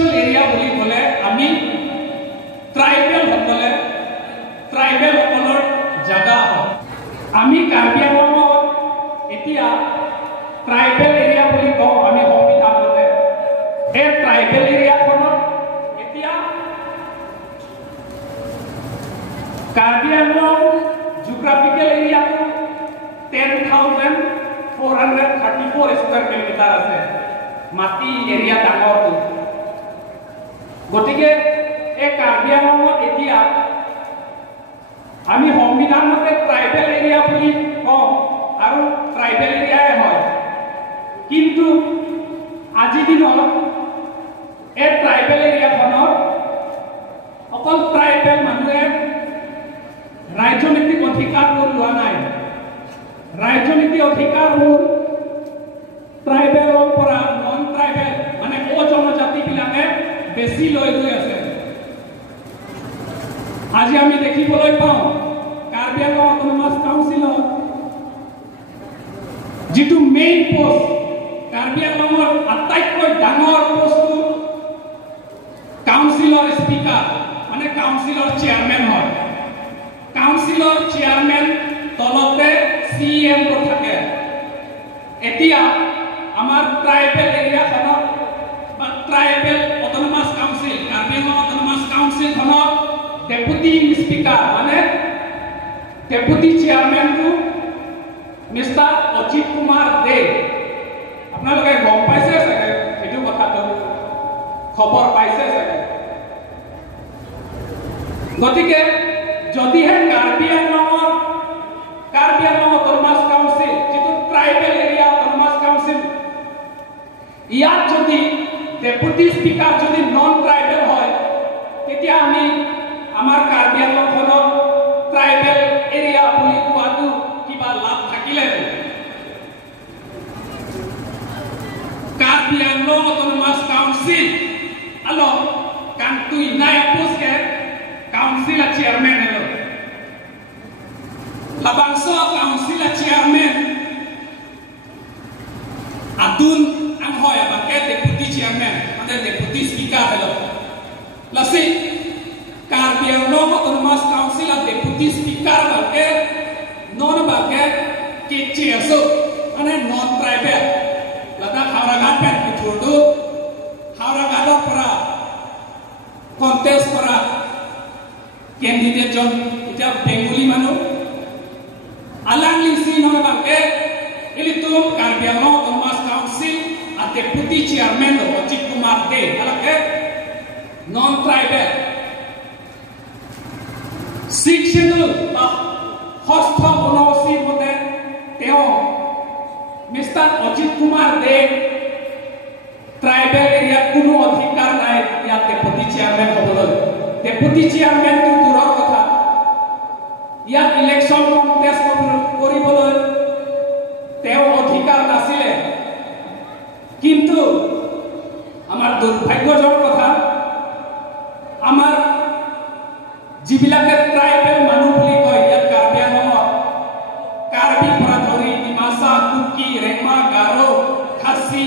Traditional area বুলি ক'লে আমি ট্ৰাইবেল সকলৰ জাগা হয়। আমি কাৰ্বি আংলঙত এতিয়া ট্ৰাইবেল এৰিয়া বুলি কওঁ আমি সংবিধানতে। এই ট্ৰাইবেল এৰিয়াখনত এতিয়া কাৰ্বি আংলং জিঅ'গ্ৰাফিকেল এৰিয়াটো 10,434 স্কুৱেৰ কিলোমিটাৰ আছে। মাটি এৰিয়া ডাঙৰটো। গতিকে এই কাৰ্বি আংলঙত এতিয়া আমি সংবিধানতে ট্ৰাইবেল এৰিয়া বুলি কওঁ আৰু ট্ৰাইবেল এৰিয়াই হয়। কিন্তু আজিৰ দিনত এই ট্ৰাইবেল এৰিয়াখনত অকল ট্ৰাইবেল মানুহে ৰাজনৈতিক অধিকাৰবোৰ লোৱা নাই। ৰাজনৈতিক অধিকাৰবোৰ ট্ৰাইবেলৰ পৰা নন ট্ৰাইবেল মানে জনজাতিবিলাকে বেছি লৈ গৈ আছে। আজি আমি দেখিবলৈ পাওঁ কাৰ্বি আংলং অট'নমাছ কাউন্সিলৰ যিটো মেইন পোষ্ট, কাৰ্বি আংলঙৰ আটাইতকৈ ডাঙৰ পোষ্টটো কাউন্সিলৰ স্পীকাৰ মানে কাউন্সিলৰ চেয়াৰমেন হয়। কাউন্সিলৰ চেয়াৰমেন তলতে CM থাকে। এতিয়া আমাৰ ট্ৰাইবেল এৰিয়াখনত বা tribal autonomous council Karbi Anglong autonomous কাউন্সিলখনত ডেপুটি স্পীকাৰ মানে ডেপুটি চেয়াৰমেনটো মিষ্টাৰ অজিত কুমাৰ দে। আপোনালোকে গম পাইছে চাগে এইটো কথাটো, খবৰ পাইছে চাগে। গতিকে যদিহে কাৰ্বি আংলং অট'নমাছ কাউন্সিল যিটো ট্ৰাইবেল এৰিয়া অট'নমাছ কাউন্সিল ইয়াত যদি ডেপুটি স্পীকাৰ যদি নন ট্ৰাইবেল হয় তেতিয়া আমি আমাৰ কাৰ্বি আংলংখনক ট্ৰাইবেল এৰিয়া বুলি কোৱাটো কিবা লাভ থাকিলে কাৰ্বি আংলং অট'নমাছ কাউন্সিল আলো কামটো ইনাই পোষ্টকে কাউন্সিল চেয়াৰমেন হলো লাবাংশ council chairman adun ang hoya bakit deputy chairman ada deputy speaker helo lasi Kaarbi Anglong Autonomous Council at deputy speaker bakit non bakit kicheso ane non tribal lada hauragat pet kuturdu hauragat para contest para candidate jon ita Bengali manu alang lisi non bakit ilitum Kaarbi Anglong Autonomous Council at deputy chairman Ajit Kumar De alake non tribal Sikh schedule ba hostho bonosi mode teo Mr. Ajit Kumar De tribal area kuno adhikar nai ya deputy chairman hoboloi deputy chairman tu duror kotha ya election contest koriboloi teo adhikar nasile কিন্তু আমার দুর্ভাগ্যজনক কথা আমার যিবিলাকে tribal মানুহ বুলি কয় ইয়াত কাৰ্বি আংলঙত কাৰ্বি পৰা ধৰি ডিমাচা কুকি ৰেংমা গাৰো খাচী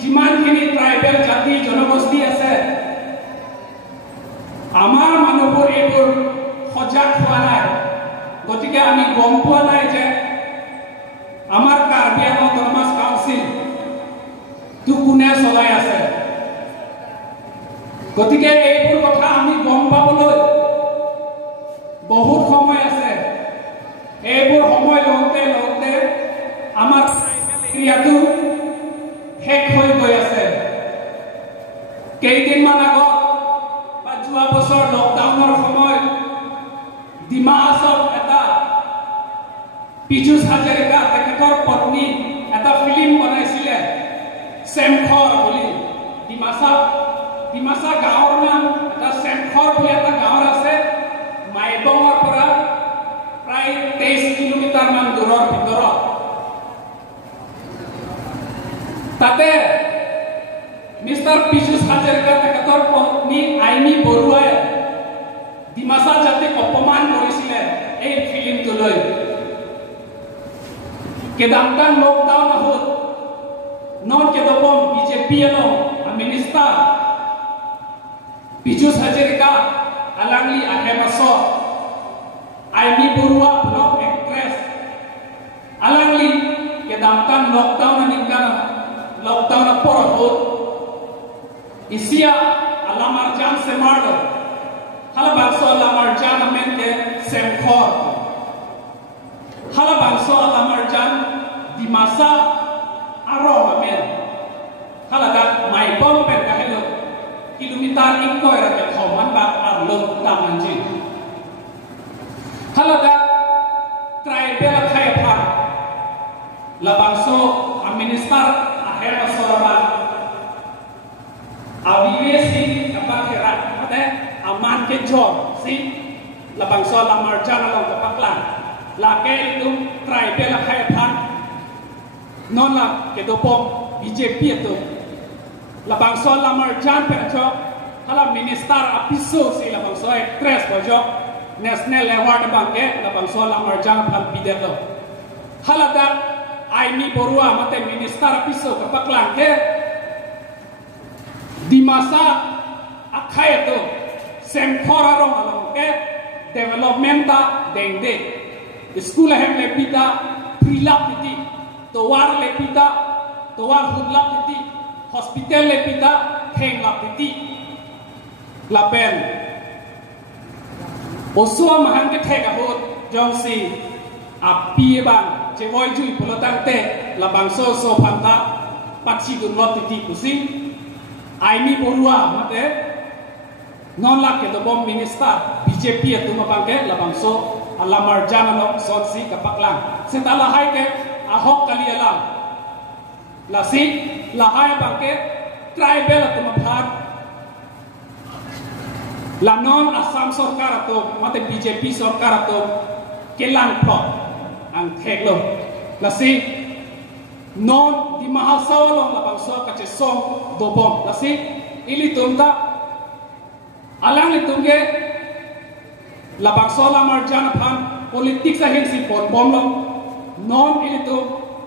যিমানখিনি ট্ৰাইবেল জাতি জনগোষ্ঠী আছে আমাৰ মানুহবোৰ এইবোৰ সজাগ হোৱা নাই গতিকে আমি গম পোৱা নাই যে আমাৰ কাৰ্বি আংলং অট'নমাছ কাউন্সিল তু কোনে চলাই আছে গতিকে এইবোৰ কথা আমি গম পাবলৈ বহুত সময় আছে এইবোৰ সময় লওঁতে লওঁতে আমাৰ এৰিয়াটো শেষ হৈ গৈ আছে কেইদিনমান আগত বা যোৱা বছৰ লকডাউনৰ সময় ডিমা হাছাওত এটা পীযুষ হাজৰিকা তেখেতৰ পত্নী এটা ফিল্ম বনাইছিলে Semkhor বুলি ডিমাচা গাঁৱৰ নাম এটা Semkhor বুলি এটা গাঁও আছে মাইবঙৰ পৰা প্ৰায় 23 কিলোমিটাৰ মান দূৰৰ ভিতৰত তাতে মিষ্টাৰ পীযুষ হাজৰিকা তেখেতৰ পত্নী আইনী বৰুৱাই ডিমাচা জাতিক অপমান কৰিছিলে এই ফিল্মটো লৈ কেদামকান লকডাউন হ'ল non que dopom BJP no a minister Pijus Hajarika alangli ahemaso Aimi Borua blog actress alangli ke damtan lockdown ningkan lockdown porot isia alamar jam semardo hala bangso alamar jam mente semkhor hala bangso alamar jam di masa aro amen hala dak mai bom per kahelo kilometer ingkoi ra ke thoman bak arlo tamanji hala dak tribal khai pha la bangso a minister ahera soraba awisi kapakira ate aman ke jor si la bangso la marjana lo kapaklan la ke itu tribal khai pha non la ke dopom BJP itu la bangso la marjan percho hala minister apiso si la bangso actress bojo national award bangke la bangso la marjan phal pideto hala da Aimi Borua mate minister apiso kapaklan ke di masa akhai itu semkhora rong along ke development ta dengde school hem lepita prilap titi towar lepita towar hudlap titi hospital lepita thenglap titi lapen osua mahan ke thega hot jongsi api bang cewoi jui polotang te labang so phanta pachi dun lot titi pusing Aimi Borua mate non la ke dobom minister BJP tu mabangke labang so alamar janalo sotsi kapaklang setala hai ke ahok kali alam lasi lahai bangke tribal tu mabhat la non Assam sarkar tu mate BJP sarkar tu kelang plot ang theglo lasi non di mahasawalong labang so kache song dobom lasi ili tumta alang litungge labang so lamar jana phan politik sa hin si pon bomlo non ili tu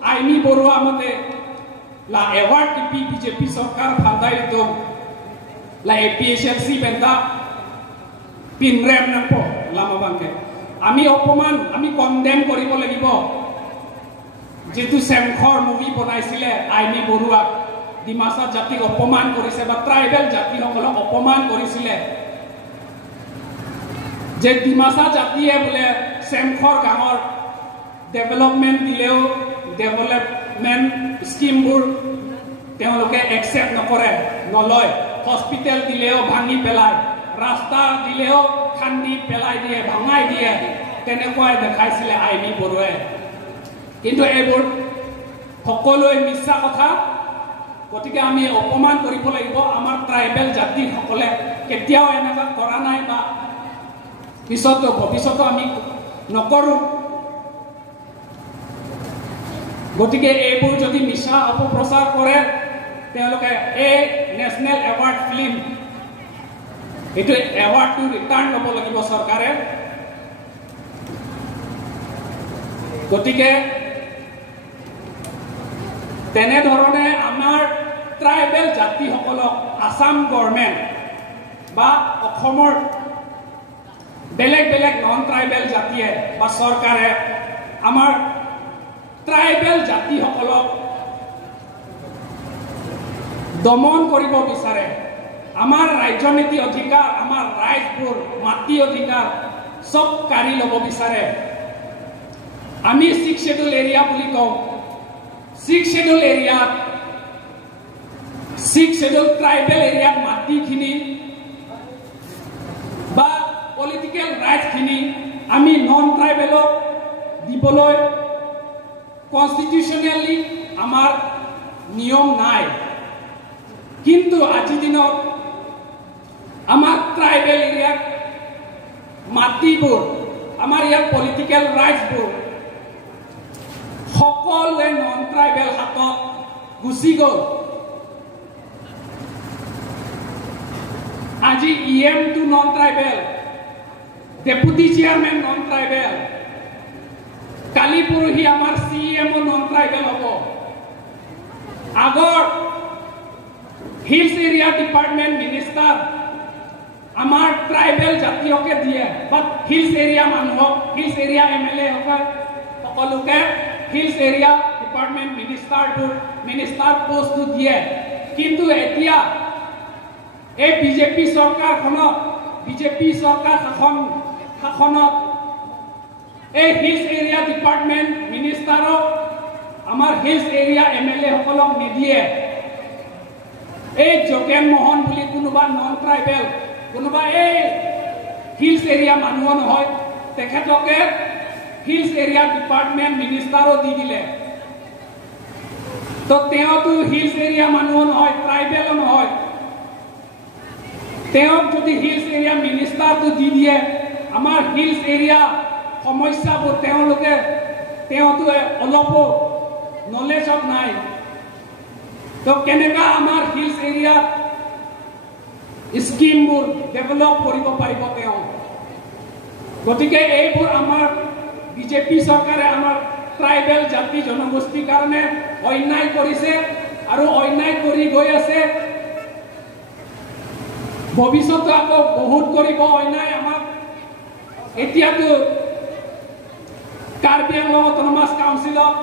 Aimi Borua mate la award ki BJP sarkar phandai tu la APHLC benta pinrem nang po lama bangke আমি অপমান আমি condemn কৰিব লাগিব যেতু semkhor movie বনাইছিলে Aimi Borua Dimasa জাতিক অপমান কৰিছে বা ট্ৰাইবেল জাতি সকলক অপমান কৰিছিলে যে ডিমাসা জাতিয়ে বোলে semkhor গাঁৱৰ ডেভেলপমেন্ট দিলেও ডেভেলপমেন্ট স্কিমবোৰ তেওঁলোকে একসেপ্ট নকৰে নলয় হস্পিটেল দিলেও ভাঙি পেলায় ৰাস্তা দিলেও খান্দি পেলাই দিয়ে ভাঙাই দিয়ে তেনেকৈ দেখাইছিলে Aimi Boruৱে কিন্তু এইবোৰ সকলোৱে মিছা কথা গতিকে আমি অপমান কৰিব লাগিব আমাৰ ট্ৰাইবেল জাতি সকলে কেতিয়াও এনেকা কৰা নাই বা পিছতো ভৱিষ্যতো আমি নকৰো গতিকে এইবোৰ যদি মিছা অপপ্ৰচাৰ কৰে তেওঁলোকে এই নেশ্যনেল এৱাৰ্ড ফিল্ম এটো এৱাৰ্ড টু ৰিটাৰ্ণ লব লাগিব চৰকাৰে গতিকে তেনে ধৰণে আমাৰ ট্ৰাইবেল জাতি সকলক আসাম গভৰ্ণমেণ্ট বা অসমৰ বেলেগ বেলেগ নন ট্ৰাইবেল জাতিয়ে বা চৰকাৰে আমাৰ ট্ৰাইবেল জাতি সকলক দমন কৰিব বিচাৰে আমাৰ ৰাজনীতি অধিকাৰ আমাৰ ৰাইজবোৰ মাটি অধিকাৰ সব কাৰি লব বিচাৰে আমি 6 শিডিউল এৰিয়া বুলি কওঁ 6 শিডিউল এৰিয়াত 6 শিডিউল ট্ৰাইবেল এৰিয়াত মাটিখিনি বা পলিটিক্যাল ৰাইটখিনি আমি নন ট্ৰাইবেলক দিবলৈ কনস্টিটিউশনালি আমাৰ নিয়ম নাই কিন্তু আজি দিনত আমাৰ ট্ৰাইবেল এৰিয়াত মাটিবোৰ আমাৰ ইয়াৰ পলিটিক্যাল ৰাইটছবোৰ সকলোৱে নন ট্ৰাইবেল হাতত গুচি গ'ল আজি EM to non tribal deputy chairman non tribal কালি পৰহি আমাৰ CM নন ট্ৰাইবেল হ'ব আগৰ হিলছ এৰিয়া ডিপাৰ্টমেন্ট মিনিষ্টাৰ আমাৰ ট্ৰাইবেল জাতিয়কে দিয়ে বাট হিলছ এৰিয়া মানুহক হিলছ এৰিয়া MLA সকলোকে হিলছ এৰিয়া ডিপাৰ্টমেণ্ট মিনিষ্টাৰ পোষ্টটো দিয়ে কিন্তু এতিয়া এই বিজেপি চৰকাৰখনত শাসনত এই হিলছ এৰিয়া ডিপাৰ্টমেণ্ট মিনিষ্টাৰক আমাৰ হিলছ এৰিয়া MLA সকলক নিদিয়ে এই যোগেন মোহন বুলি কোনোবা নন ট্ৰাইবেল কোনোবা এই হিলছ এৰিয়া মানুহ নহয় তেখেতকে হিলছ এৰিয়া ডিপাৰ্টমেণ্ট মিনিষ্টাৰো দি দিলে তো তেওঁতো হিলছ এৰিয়া মানুহ নহয় ট্ৰাইবেলো নহয় তেওঁক যদি হিলছ এৰিয়া মিনিষ্টাৰটো দি দিয়ে আমাৰ হিলছ এৰিয়া সমস্যাবোৰ তেওঁতো অলপো নলেজত নাই তো কেনেকা আমাৰ হিলছ এৰিয়াত স্কিমবোৰ ডেভেলপ কৰিব পাৰিব তেওঁ গতিকে এইবোৰ আমাৰ বিজেপি চৰকাৰে আমাৰ ট্ৰাইবেল জাতি জনগোষ্ঠীৰ কাৰণে অন্যায় কৰিছে আৰু অন্যায় কৰি গৈ আছে ভৱিষ্যতে আকৌ বহুত কৰিব অন্যায় আমাক এতিয়াতো কাৰ্বি আংলং অট'নমাছ কাউন্সিলত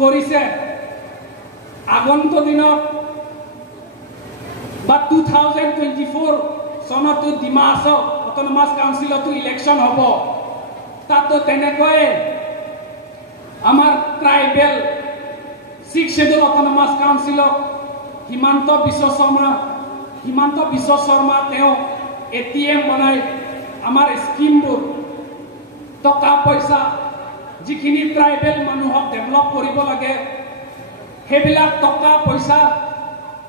কৰিছে আগন্তুক দিনত বা 2024 চনতো ডিমা হাছাও অট'নমাছ কাউন্সিলতো ইলেকশ্যন হ'ব তাতো তেনেকৈ আমাৰ tribal 6 schedule autonomous কাউন্সিলক Himanta Biswa Sarma তেওঁ ATM বনাই আমাৰ স্কিমবোৰ টকা পইচা যিখিনি ট্ৰাইবেল মানুহক ডেভেলপ কৰিব লাগে সেইবিলাক টকা পইচা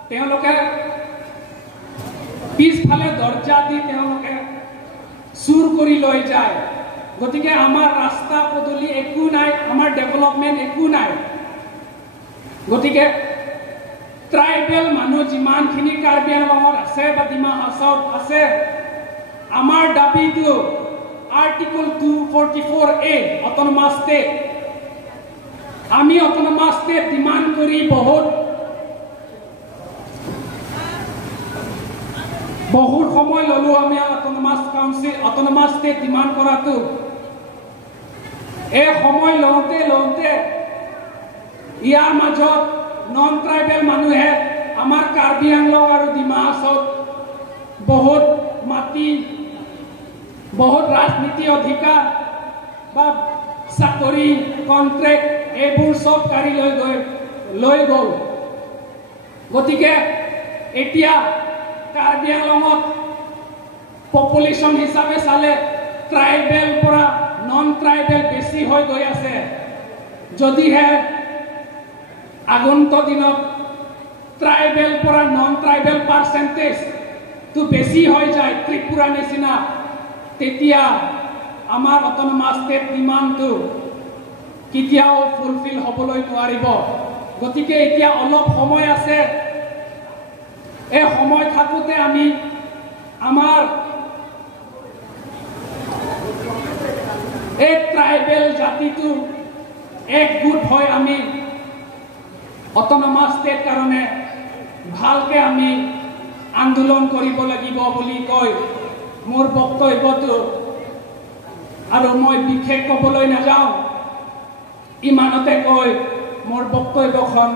তেওঁলোকে পিছফালে দৰ্জা দি তেওঁলোকে চুৰ কৰি লৈ যায় গতিকে আমাৰ ৰাস্তা পদূলি একো নাই আমাৰ ডেভেলপমেণ্ট একো নাই গতিকে ট্ৰাইবেল মানুহ যিমানখিনি কাৰ্বি আংলঙত আছে বা ডিমা হাছাওত আছে আমাৰ দাবীটো আৰ্টিকল 244A অট'নমাছ ষ্টেট আমি অট'নমাছ ষ্টেট ডিমাণ্ড কৰি বহুত সময় ললো আমি অট'নমাছ ষ্টেট ডিমাণ্ড কৰাটো এই সময় লওঁতে ইয়াৰ মাজত নন ট্ৰাইবেল মানুহে আমাৰ কাৰ্বি আংলং আৰু ডিমা হাছাওত বহুত মাটি বহুত ৰাজনীতি অধিকাৰ বা চাকৰি কন্ট্ৰেক্ট এইবোৰ সব কাঢ়ি লৈ গ'ল গতিকে এতিয়া কাৰ্বি আংলঙত পপুলেশ্যন হিচাপে চালে ট্ৰাইবেল পৰা নন ট্ৰাইবেল বেছি হৈ গৈ আছে যদিহে আগন্তুক দিনত ট্ৰাইবেল পৰা নন ট্ৰাইবেল পাৰ্চেণ্টেজটো বেছি হৈ যায় ত্ৰিপুৰা নিচিনা তেতিয়া আমাৰ অট'নমাছ ষ্টেট ডিমাণ্ডটো কেতিয়াও ফুলফিল হ'বলৈ নোৱাৰিব গতিকে এতিয়া অলপ সময় আছে এই সময় থাকোঁতে আমি আমাৰ এই ট্ৰাইবেল জাতিটো একগোট হৈ আমি অট'নমাছ ষ্টেট কাৰণে ভালকে আমি আন্দোলন কৰিব লাগিব বুলি কৈ মোৰ বক্তব্যটো আৰু মই বিশেষ ক'বলৈ নাযাওঁ ইমানতে কৈ মোৰ বক্তব্যখন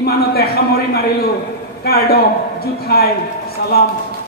ইমানতে সামৰি মাৰিলোঁ কাৰ্ডম জুথাই সালাম